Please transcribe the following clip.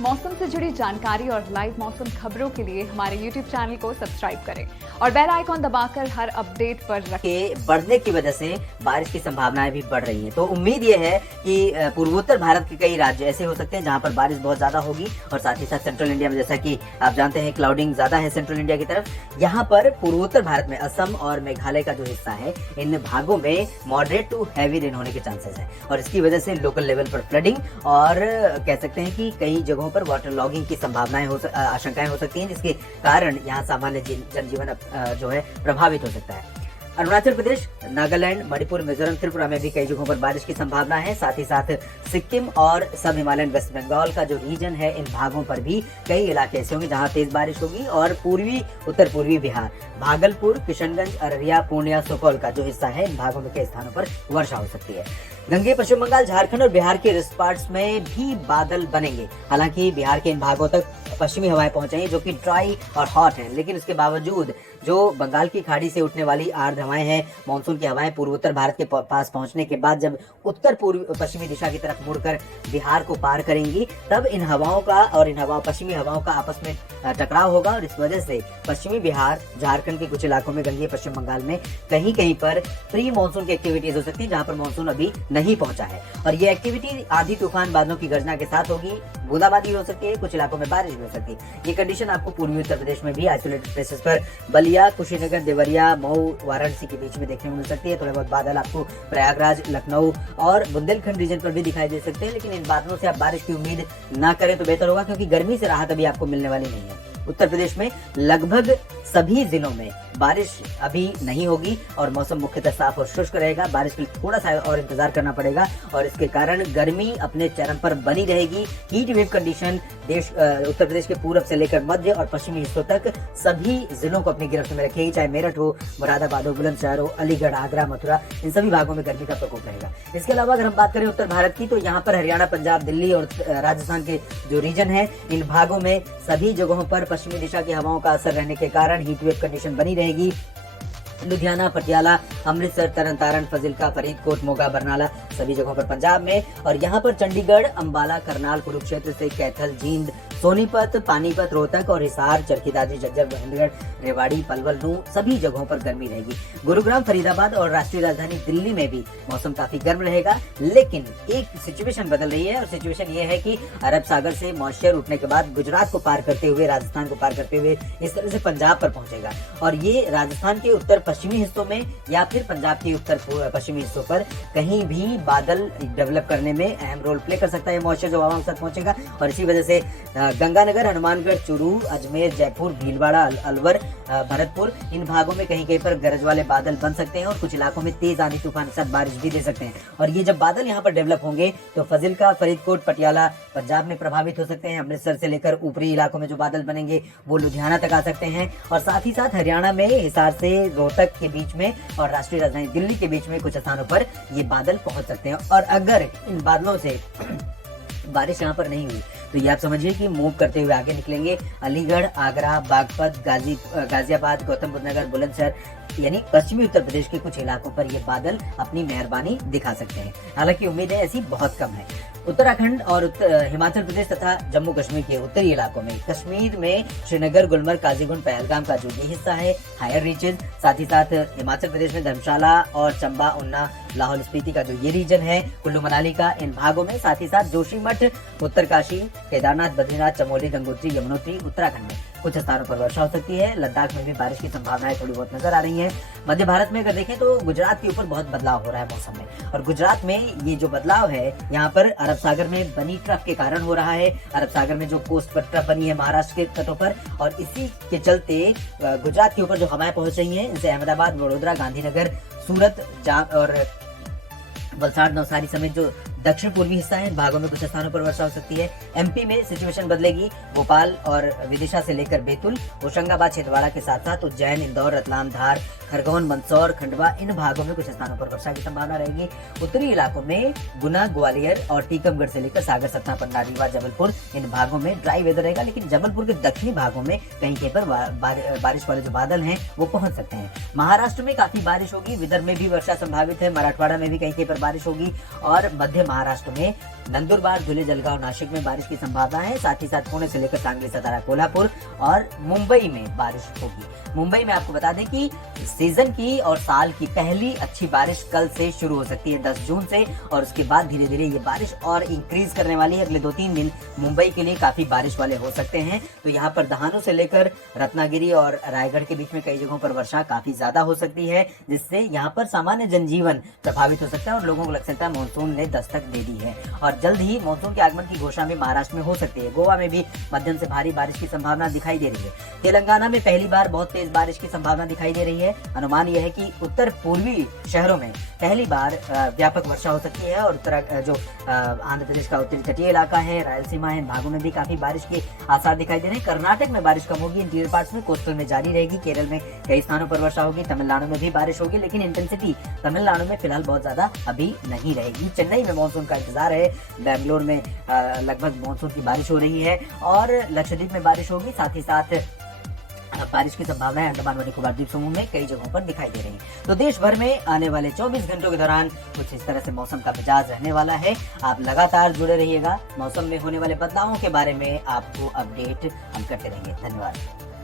मौसम से जुड़ी जानकारी और लाइव मौसम खबरों के लिए हमारे YouTube चैनल को सब्सक्राइब करें और बेल आइकॉन दबाकर हर अपडेट पर के बढ़ने की वजह से बारिश की संभावनाएं भी बढ़ रही हैं। तो उम्मीद ये है कि पूर्वोत्तर भारत के कई राज्य ऐसे हो सकते हैं जहां पर बारिश बहुत ज्यादा होगी और साथ ही साथ सेंट्रल इंडिया में, जैसा कि आप जानते हैं, क्लाउडिंग ज्यादा है सेंट्रल इंडिया की तरफ। यहाँ पर पूर्वोत्तर भारत में असम और मेघालय का जो हिस्सा है, इन भागों में मॉडरेट टू हैवी रेन होने के चांसेस है और इसकी वजह से लोकल लेवल पर फ्लडिंग और कह सकते हैं कि कई जगहों पर वाटर लॉगिंग की संभावनाएं आशंकाएं हो सकती हैं, जिसके कारण यहाँ सामान्य जनजीवन जो है प्रभावित हो सकता है। अरुणाचल प्रदेश, नागालैंड, मणिपुर, मिजोरम, त्रिपुरा में भी कई जगहों पर बारिश की संभावना है। साथ ही साथ सिक्किम और सब हिमालयन वेस्ट बंगाल का जो रीजन है, इन भागों पर भी कई इलाके ऐसे होंगे जहां तेज बारिश होगी और पूर्वी उत्तर पूर्वी बिहार, भागलपुर, किशनगंज, अररिया, पूर्णिया, सुपौल का जो हिस्सा है, इन भागों में कई स्थानों पर वर्षा हो सकती है। गंगे पश्चिम बंगाल, झारखंड और बिहार के रिस्ट पार्ट्स में भी बादल बनेंगे। हालांकि बिहार के इन भागों तक पश्चिमी हवाएं पहुंचेंगी जो कि ड्राई और हॉट हैं, लेकिन इसके बावजूद जो बंगाल की खाड़ी से उठने वाली आर्द्र हवाएं हैं, मानसून की हवाएं पूर्वोत्तर भारत के पास पहुंचने के बाद जब उत्तर पूर्व पश्चिमी दिशा की तरफ मुड़कर बिहार को पार करेंगी, तब इन हवाओं का और पश्चिमी हवाओं का आपस में टकराव होगा और इस वजह से पश्चिमी बिहार, झारखंड के कुछ इलाकों में, गंगे पश्चिम बंगाल में कहीं कहीं पर प्री मानसून की एक्टिविटीज हो सकती है जहां पर मानसून अभी नहीं पहुंचा है और ये एक्टिविटी आधी तूफान बादलों की गर्जना के साथ होगी। बूंदाबांदी हो सकती है, कुछ इलाकों में बारिश भी हो सकती है। ये कंडीशन आपको पूर्वी उत्तर प्रदेश में भी आइसोलेटेड प्लेसेस पर बलिया, कुशीनगर, देवरिया, मऊ, वाराणसी के बीच में देखने को मिल सकती है। थोड़े बहुत बादल आपको प्रयागराज, लखनऊ और बुंदेलखंड रीजन पर भी दिखाई दे सकते हैं, लेकिन इन बादलों से आप बारिश की उम्मीद ना करें तो बेहतर होगा, क्योंकि गर्मी से राहत अभी आपको मिलने वाली नहीं है। उत्तर प्रदेश में लगभग सभी जिलों में बारिश अभी नहीं होगी और मौसम मुख्यतः साफ और शुष्क रहेगा। बारिश के लिए थोड़ा सा और इंतजार करना पड़ेगा और इसके कारण गर्मी अपने चरम पर बनी रहेगी। Heat wave condition Uttar Pradesh के पूर्व से लेकर मध्य और पश्चिमी हिस्सों तक सभी जिलों को अपनी गिरफ्त में रखेगी, चाहे मेरठ हो, मुरादाबाद हो, बुलंदशहर हो, अलीगढ़, आगरा, मथुरा, इन सभी भागों में गर्मी का प्रकोप रहेगा। इसके अलावा अगर हम बात करें उत्तर भारत की, तो यहाँ पर हरियाणा, पंजाब, दिल्ली और राजस्थान के जो रीजन है, इन भागों में सभी जगहों पर पश्चिमी दिशा की हवाओं का असर रहने के कारण हीट वेव कंडीशन बनी रहेगी। लुधियाना, पटियाला, अमृतसर, तरन तारण, फजिल्का, फरीदकोट, मोगा, बरनाला, सभी जगहों पर पंजाब में, और यहाँ पर चंडीगढ़, अंबाला, करनाल, कुरुक्षेत्र से कैथल, जींद, सोनीपत, पानीपत, रोहतक और हिसार, चरखीदाजी, झज्जर, महेंद्रगढ़, रेवाड़ी, पलवल, नूंह, सभी जगहों पर गर्मी रहेगी। गुरुग्राम, फरीदाबाद और राष्ट्रीय राजधानी दिल्ली में भी मौसम काफी गर्म रहेगा, लेकिन एक सिचुएशन बदल रही है और सिचुएशन ये है कि अरब सागर से मॉइस्चर उठने के बाद गुजरात को पार करते हुए, राजस्थान को पार करते हुए इस तरह से पंजाब पर पहुंचेगा और ये राजस्थान के उत्तर पश्चिमी हिस्सों में या फिर पंजाब के उत्तर पश्चिमी हिस्सों पर कहीं भी बादल डेवलप करने में अहम रोल प्ले कर सकता है। मॉइस्चर जो हवाओं के साथ पहुंचेगा और इसी वजह से गंगानगर, हनुमानगढ़, चूरू, अजमेर, जयपुर, भीलवाड़ा, अलवर, भरतपुर, इन भागों में कहीं कहीं पर गरज वाले बादल बन सकते हैं और कुछ इलाकों में तेज आंधी तूफान के साथ बारिश भी दे सकते हैं। और ये जब बादल यहाँ पर डेवलप होंगे तो फजिल्का, फरीदकोट, पटियाला पंजाब में प्रभावित हो सकते हैं। अमृतसर से लेकर ऊपरी इलाकों में जो बादल बनेंगे वो लुधियाना तक आ सकते हैं और साथ ही साथ हरियाणा में हिसार से रोहतक के बीच में और राष्ट्रीय राजधानी दिल्ली के बीच में कुछ स्थानों पर ये बादल पहुंच सकते हैं। और अगर इन बादलों से बारिश यहाँ पर नहीं हुई तो ये आप समझिए कि मूव करते हुए आगे निकलेंगे अलीगढ़, आगरा, बागपत, गाजियाबाद, गौतम बुद्ध नगर, बुलंदशहर, यानी पश्चिमी उत्तर प्रदेश के कुछ इलाकों पर ये बादल अपनी मेहरबानी दिखा सकते हैं। हालांकि उम्मीदें ऐसी बहुत कम है। उत्तराखंड और हिमाचल प्रदेश तथा जम्मू कश्मीर के उत्तरी इलाकों में, कश्मीर में श्रीनगर, गुलमर्ग, काजीगुंड, पहलगाम का जो ये हिस्सा है, हायर रीचेज, साथ ही साथ हिमाचल प्रदेश में धर्मशाला और चंबा, उन्ना, लाहौल स्पीति का जो ये रीजन है, कुल्लू मनाली का, इन भागों में, साथ ही साथ जोशीमठ, उत्तरकाशी, केदारनाथ, बद्रीनाथ, चमोली, गंगोत्री, यमुनोत्री, उत्तराखंड में कुछ स्थानों पर वर्षा हो सकती है। लद्दाख में भी बारिश की संभावनाएं थोड़ी बहुत नजर आ रही हैं। मध्य भारत में अगर देखें तो गुजरात के ऊपर बहुत बदलाव हो रहा है मौसम में और गुजरात में ये जो बदलाव है यहाँ पर अरब सागर में बनी ट्रफ के कारण हो रहा है। अरब सागर में जो कोस्ट पर ट्रफ बनी है महाराष्ट्र के तटों पर, और इसी के चलते गुजरात के ऊपर जो हवाएं पहुंच रही हैं, इनसे अहमदाबाद, वडोदरा, गांधीनगर, सूरत और वलसाड़, नवसारी समेत जो दक्षिण पूर्वी हिस्सा है, इन भागों में कुछ स्थानों पर वर्षा हो सकती है। एमपी में सिचुएशन बदलेगी। भोपाल और विदिशा से लेकर बैतूल, होशंगाबाद, छिंदवाड़ा के साथ साथ उज्जैन, इंदौर, रतलाम, धार, खरगोन, मंदसौर, खंडवा, इन भागों में कुछ स्थानों पर वर्षा की संभावना रहेगी। उत्तरी इलाकों में गुना, ग्वालियर और टीकमगढ़ से लेकर सागर, सतना, पन्ना, रीवा, जबलपुर, इन भागों में ड्राई वेदर रहेगा, लेकिन जबलपुर के दक्षिणी भागों में कहीं कहीं पर बारिश वाले जो बादल हैं वो पहुंच सकते हैं। महाराष्ट्र में काफी बारिश होगी, विदर्भ में भी वर्षा संभावित है, मराठवाड़ा में भी कहीं कहीं पर बारिश होगी और मध्य महाराष्ट्र में नंदुरबार, धुले, जलगांव, नासिक में बारिश की संभावना है। साथ ही साथ पुणे से लेकर सांगली, सतारा, कोल्हापुर और मुंबई में बारिश होगी। मुंबई में आपको बता दें कि सीजन की और साल की पहली अच्छी बारिश कल से शुरू हो सकती है 10 जून से, और उसके बाद धीरे धीरे ये बारिश और इंक्रीज करने वाली है। अगले 2-3 दिन मुंबई के लिए काफी बारिश वाले हो सकते हैं। तो यहाँ पर दहानू से लेकर रत्नागिरी और रायगढ़ के बीच में कई जगहों पर वर्षा काफी ज्यादा हो सकती है, जिससे यहाँ पर सामान्य जनजीवन प्रभावित हो सकता है और लोगों को लग सकता है मानसून ने दस्तक दे दी है और जल्द ही मानसून के आगमन की घोषणा भी महाराष्ट्र में हो सकती है। गोवा में भी मध्यम से भारी बारिश की संभावना दिखाई दे रही है। तेलंगाना में पहली बार बहुत तेज बारिश की संभावना दिखाई दे रही है। अनुमान यह है कि उत्तर पूर्वी शहरों में पहली बार व्यापक वर्षा हो सकती है और आंध्र प्रदेश का उत्तरी तटीय इलाका है, रायलसीमा है, इन भागों में भी काफी बारिश के आसार दिखाई दे रहे हैं। कर्नाटक में बारिश कम होगी, इंटीरियर पार्ट्स में, कोस्टल में जारी रहेगी। केरल में कई स्थानों पर वर्षा होगी, तमिलनाडु में भी बारिश होगी, लेकिन इंटेंसिटी तमिलनाडु में फिलहाल बहुत ज्यादा अभी नहीं रहेगी। चेन्नई में मानसून का इंतजार है, बेंगलोर में लगभग मानसून की बारिश हो रही है और लक्षद्वीप में बारिश होगी। साथ ही साथ बारिश की संभावना है अंडमान व निकोबार द्वीप समूह में कई जगहों पर दिखाई दे रही है। तो देश भर में आने वाले 24 घंटों के दौरान कुछ इस तरह से मौसम का मिजाज रहने वाला है। आप लगातार जुड़े रहिएगा, मौसम में होने वाले बदलावों के बारे में आपको अपडेट हम करते रहेंगे। धन्यवाद।